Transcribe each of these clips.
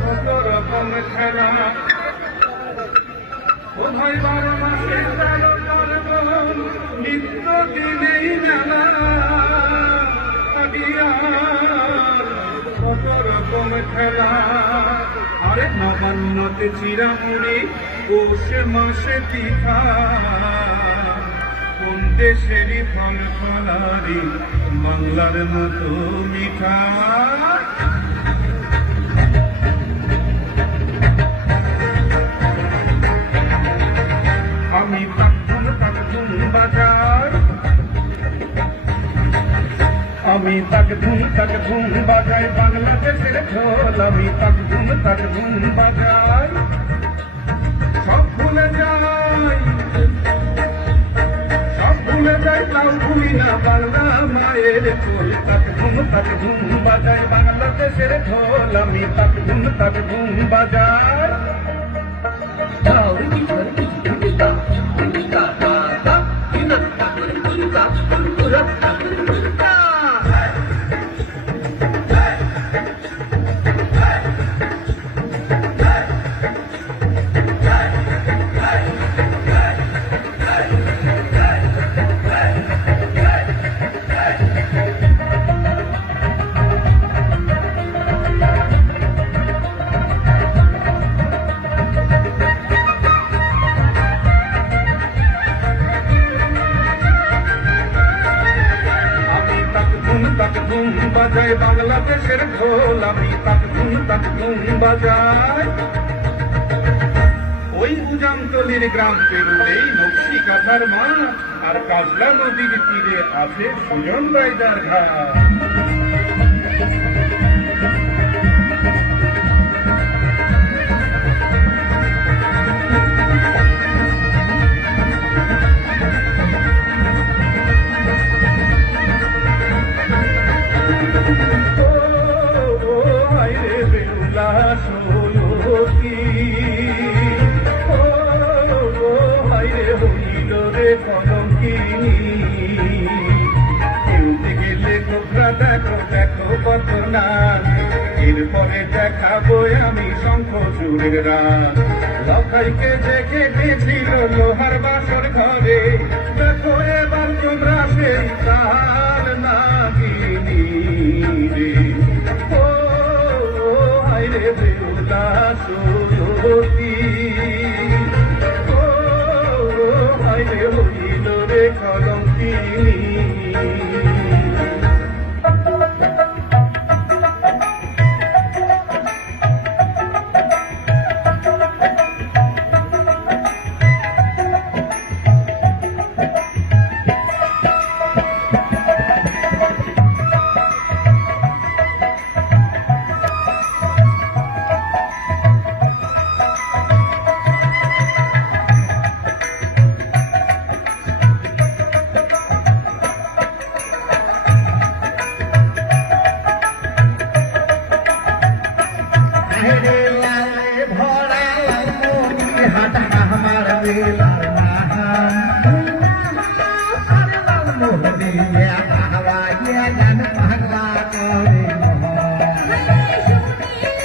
কত রকম খেলা কোথায় 12 মাসে 13 পার্বণ নিত্য দিনেই মেলা কত রকম খেলা আরে নবান্নতে চিরামুড়ি পৌষ মাসে পিঠা কোন দেশেরই ফল ফলারি বাংলার মতো মিঠা আমি তাকধুম বাজার আমি তাকধুম বাজাই বাংলাদেশের ঢোল আমি তাকধুম বাজাই সব ভুলে যাই তাও ভুলি না বাংলা মায়ের কোল তাকধুম বাজাই বাংলাদেশের ঢোল আমি তাকধুম বাজাই তাকধুম বাজাই বাংলাদেশের ঢোল আমি তাকধুম বাজাই ওই উজামতলির গ্রাম পেরুলেই নকশি কাঁথার মাঠ আর কাজলা নদীর তীরে আছে সুজন রায়দার ঘাট এরপরে দেখাবো আমি শঙ্খ চুরের রাত লখাইকে দেখে গেছিল লোহার বাসর ঘরে দেখো এবার তোমরা সেই তার নাগিনী রে ও হাইরে বেউলা সরতি ও হাইরে হইল রে কলঙ্কিনী Hãy subscribe cho kênh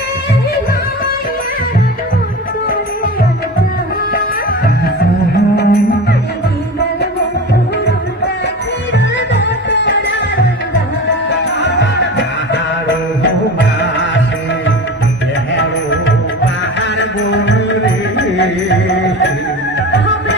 Ghiền Mì Gõ để không bỏ lỡ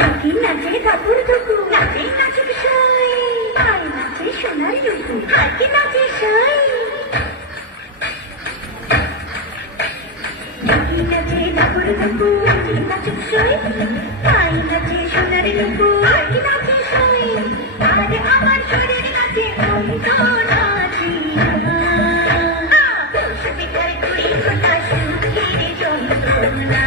নাকি নাচে ঠাকুর টুকু নাচে নাচে সাই আর নাচে সোনার টুকু নাকি নাচে সাই নাকি নাচে ঠাকুর টুকু নাচে নাচে সাই আর নাচে সোনার টুকু নাকি নাচে সাই আরে আমার শরীর নাচে আমি তো নাচি না তুলসী পিঠার কুড়ি ফোঁটা সুখের যন্ত্রণা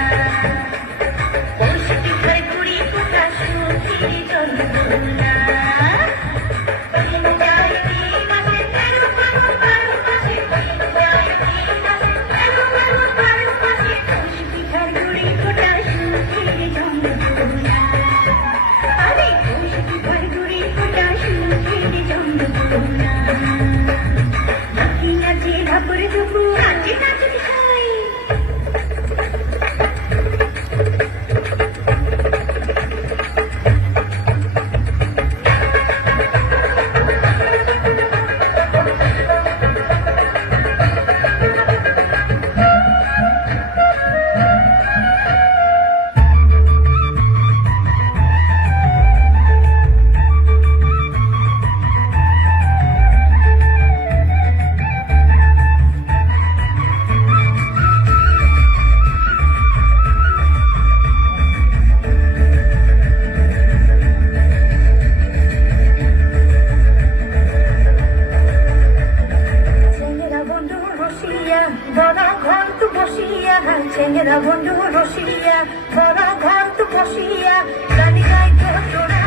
চেঙ্গেরা বন্ধু রসিয়া বড় ঘর তো বসিয়া গানি গাই তোরা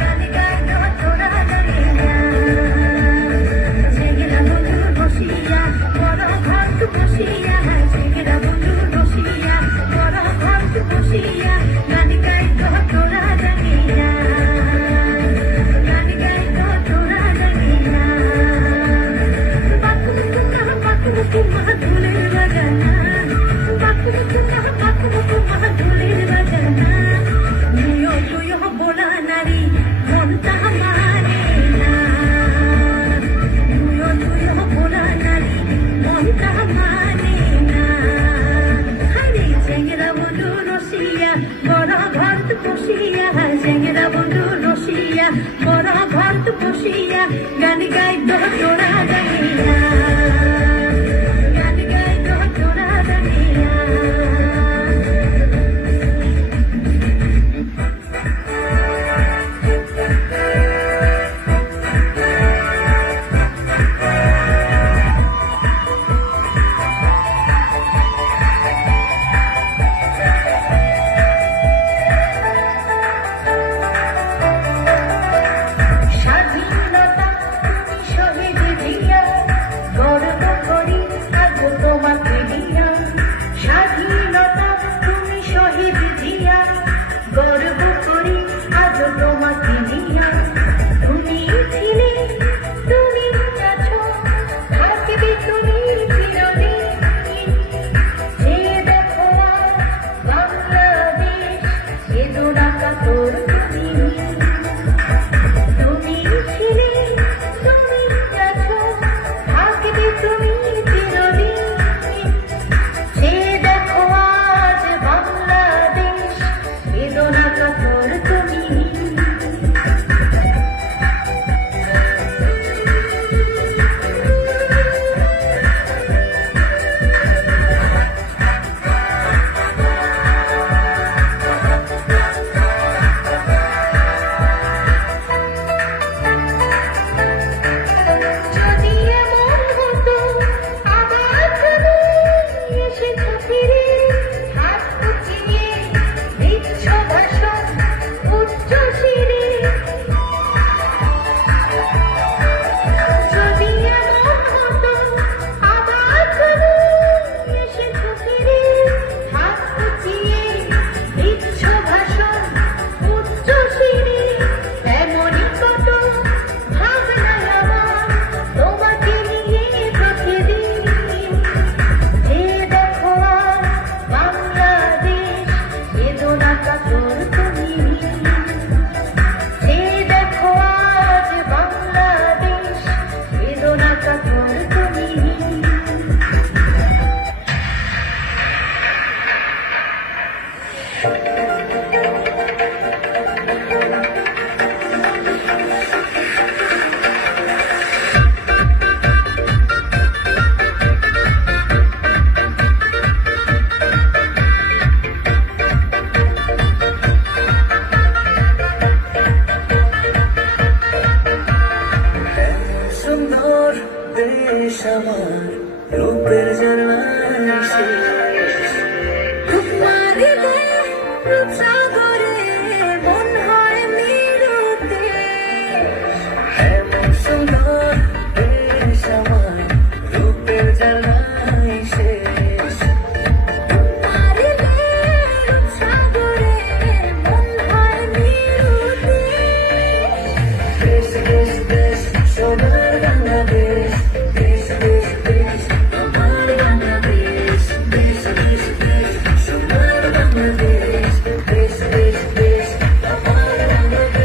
গানি গাই তোরা চেঙ্গেরা বন্ধু রসিয়া বড় ঘর তো বসিয়া চেঙ্গেরা বন্ধু রসিয়া বড় ঘর তো বসিয়া গানি গাই তোরা গানিয়া গানি গাই তোরা গানিয়া ধুলের বাগানা ধুলের বাগানা তুইও বোনা নারী মনটা মানে না তুইও বোনা নারী মনটা মানে না হারে চেঙ্গেরা বন্ধু রসিয়া বড় ঘর তো বসিয়া চেঙ্গেরা বন্ধু রসিয়া বড় ঘর তো বসিয়া গান গাই তোরা গানিয়া সুন্দর দেশ আমার রূপের জ্বালায় শেষ। রূপমা দিলে রূপসাগরে মন হয় নিরুতে এমন সুন্দর দেশ আমার রূপের জ্বালায় শেষ। পারিলে রূপসাগরে মন হয় নিরুতে দেশ দেশ দেশ সোনার বাংলাদেশ, দেশ দেশ দেশ আমার বাংলাদেশ, দেশ দেশ দেশ সোনার বাংলাদেশ, দেশ দেশ দেশ আমার বাংলাদেশ।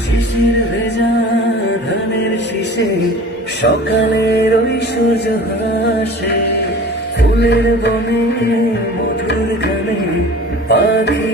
শিশির ভেজা ধানের শীষে সকালের ওই সূর্য হাসে, ফুলের বনে মধুর গানে পাখি